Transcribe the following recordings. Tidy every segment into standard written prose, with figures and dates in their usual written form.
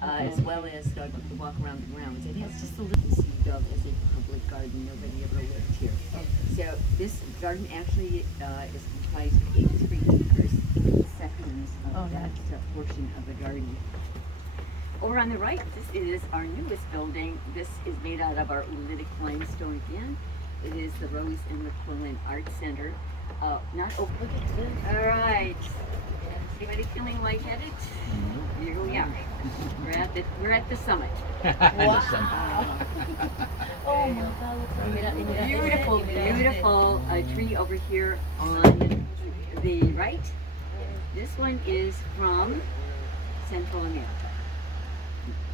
as well as the walk around the grounds. It has just a little conceived of as a public garden. Nobody ever lived here. So this garden actually is comprised of 83 acres, sections of that portion of the garden. Over on the right, this is our newest building. This is made out of our oolitic limestone again. It is the Rose and McQuillan Art Center. Not open. Look at this. All right. Anybody feeling lightheaded? Here we are. We're at the summit. Wow. Oh my God! Beautiful, beautiful tree over here on the right. This one is from Central America.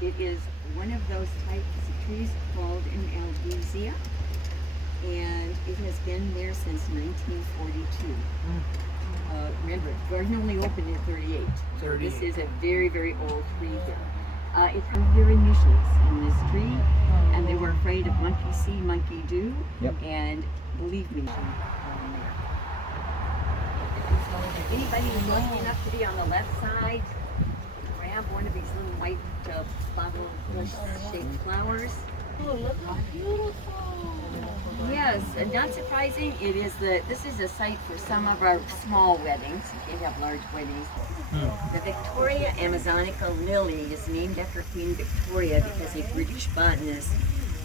It is one of those types of trees called an albizia, and it has been there since 1942. Remember, the garden only opened in 38. So this is a very, very old tree here. It had their initials in this tree, and they were afraid of monkey see, monkey do. And believe me, anybody who's lucky enough to be on the left side, grab one of these little white bottle-shaped flowers. Oh, look how beautiful! Yes, and not surprising, this is a site for some of our small weddings. You can't have large weddings. The Victoria Amazonica lily is named after Queen Victoria because a British botanist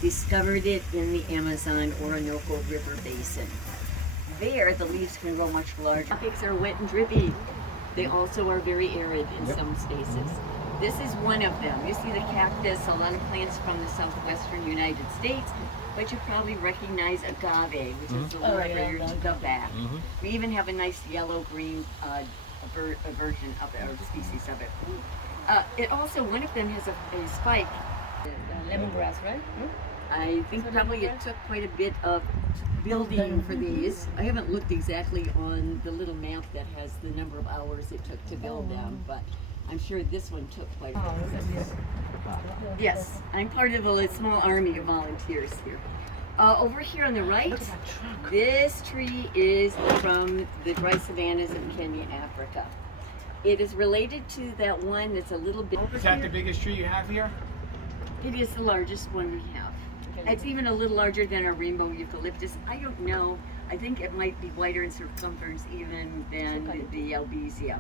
discovered it in the Amazon Orinoco River basin. There, the leaves can grow much larger. Tropics are wet and drippy. They also are very arid in some spaces. This is one of them. You see the cactus, a lot of plants from the southwestern United States, but you probably recognize agave, which is the little prayer to the back. We even have a nice yellow-green version of it, or species of it. It also, one of them has a spike. Lemongrass, right? I think probably it took quite a bit of building for these. I haven't looked exactly on the little map that has the number of hours it took to build them, but I'm sure this one took quite a bit. Yes, I'm part of a small army of volunteers here. Over here on the right, this tree is from the dry savannas of Kenya, Africa. It is related to that one that's a little bit over Is that here. the biggest tree you have here? It is the largest one we have. It's even a little larger than our rainbow eucalyptus. I don't know. I think it might be wider in circumference even than the albizia.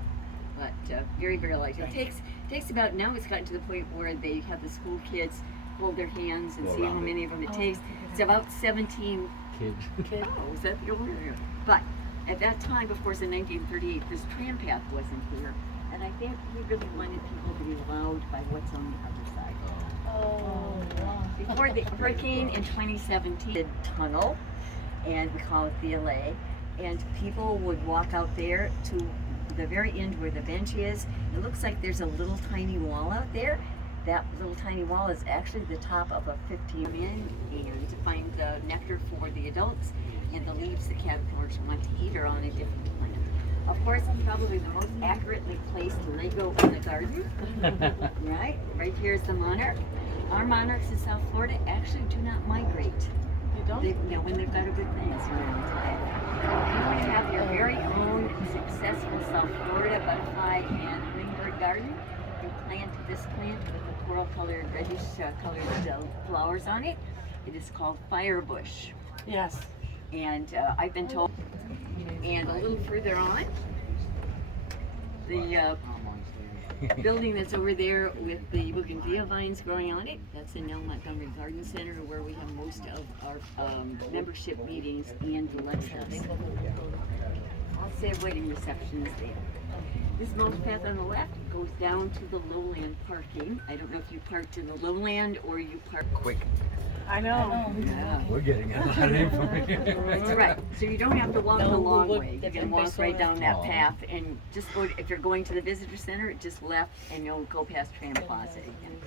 But very, very light. It takes about, now it's gotten to the point where they have the school kids hold their hands and see how many of them it takes. It's about 17 Kids. Oh, is that the older area? But at that time, of course, in 1938, this tram path wasn't here. And I think he really wanted people to be allowed by what's on the other side. Oh, wow. Before the hurricane in 2017, the tunnel, and we call it the LA, and people would walk out there to the very end where the bench is. It looks like there's a little tiny wall out there. That little tiny wall is actually the top of a 15 in, and to find the nectar for the adults, and the leaves the caterpillars want to eat are on a different plant. Of course, probably the most accurately placed Lego in the garden. Right here is the monarch. Our monarchs in South Florida actually do not migrate. You don't? When they've got a good thing around today. If you want to have your very own successful South Florida butterfly and hummingbird garden, you plant this plant with the coral-colored, reddish-colored flowers on it. It is called firebush. Yes. And I've been told, and a little further on, the building that's over there with the bougainvillea vines growing on it, that's the Nell Montgomery Garden Center, where we have most of our membership meetings and lectures. I'll say wedding receptions there. This mulch path on the left goes down to the lowland parking. I don't know if you parked in the lowland or you parked Quick. I know. Yeah. We're getting a lot of information. That's right. So you don't have to walk the long Google way. You the can walk right down that Oh. path and just go, if you're going to the visitor center, just left and you'll go past Tram Plaza again.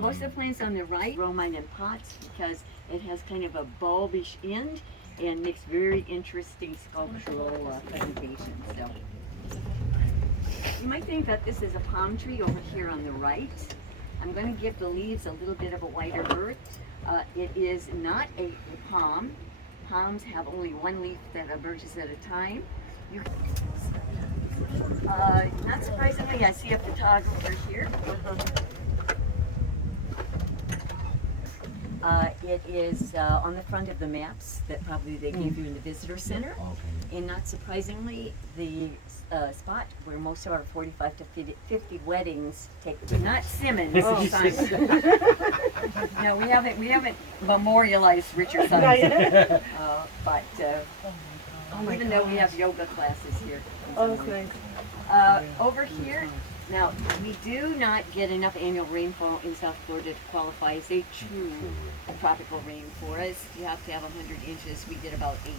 Most of the plants on the right grow mine in pots because it has kind of a bulbish end and makes very interesting sculptural presentations. So you might think that this is a palm tree over here on the right. I'm going to give the leaves a little bit of a wider berth. It is not a palm. Palms have only one leaf that emerges at a time. Not surprisingly, I see a photographer here. It is on the front of the maps that probably they gave you in the visitor center. Okay. And not surprisingly, the spot where most of our 45 to 50 weddings take place. Not Simmons. Oh. Simon. No, we haven't memorialized Richard Simons. But even though we have yoga classes here. Oh, that's nice. Over here, now we do not get enough annual rainfall in South Florida to qualify as a true tropical rainforest. You have to have 100 inches. We get about 80,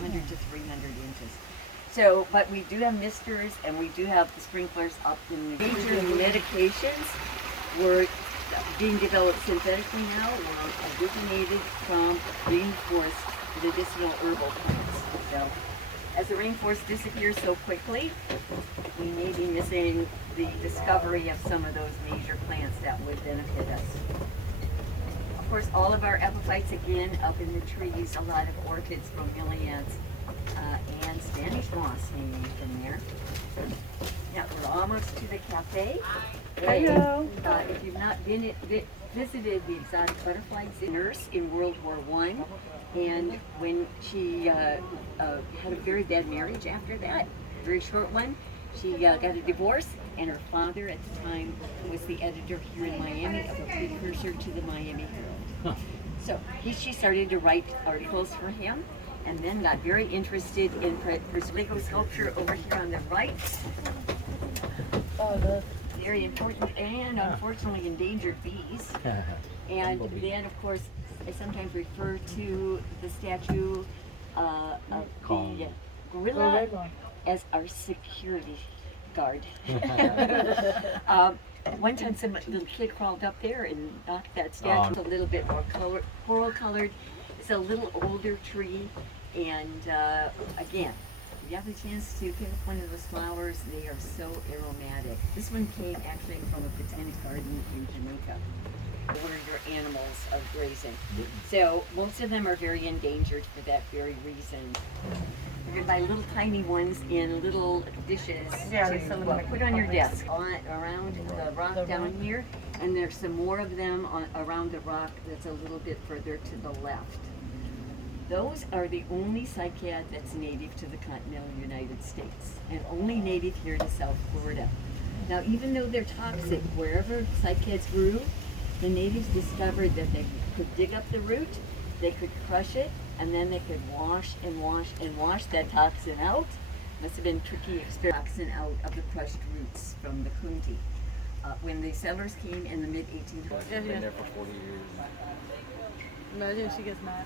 100 to 300 inches. So, but we do have misters and we do have the sprinklers up in the major medications were being developed synthetically now, or originated from rainforest medicinal herbal plants. So, as the rainforest disappears so quickly, we may be missing the discovery of some of those major plants that would benefit us. Of course, all of our epiphytes, again, up in the trees, a lot of orchids, bromeliads, and Spanish moss hanging from there. Now, we're almost to the cafe. Hello. If you've not visited the exotic butterfly nurse in World War I, and when she had a very bad marriage after that, a very short one, she got a divorce, and her father at the time was the editor here in Miami of a precursor to the Miami Herald. So she started to write articles for him, and then got very interested in Lego sculpture over here on the right. Very important and unfortunately endangered bees. And then, of course, I sometimes refer to the statue of the gorilla as our security guard. One time some little kid crawled up there and knocked that statue a little bit more coral colored. It's a little older tree, and again, if you have a chance to pick up one of those flowers, they are so aromatic. This one came actually from a botanic garden in Jamaica, where your animals are grazing. So most of them are very endangered for that very reason. You're gonna buy little tiny ones in little dishes to put on your desk. Around the rock down here, and there's some more of them around the rock that's a little bit further to the left. Those are the only cycad that's native to the continental United States, and only native here to South Florida. Now, even though they're toxic, wherever cycads grew, the natives discovered that they could dig up the root, they could crush it, and then they could wash and wash and wash that toxin out. Must have been tricky experience. Toxin out of the crushed roots from the Kunti. When the settlers came in the mid-1800s. Imagine she gets mad.